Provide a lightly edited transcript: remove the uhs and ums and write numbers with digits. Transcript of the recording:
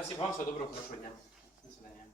Спасибо вам, всего доброго, хорошего дня. До свидания.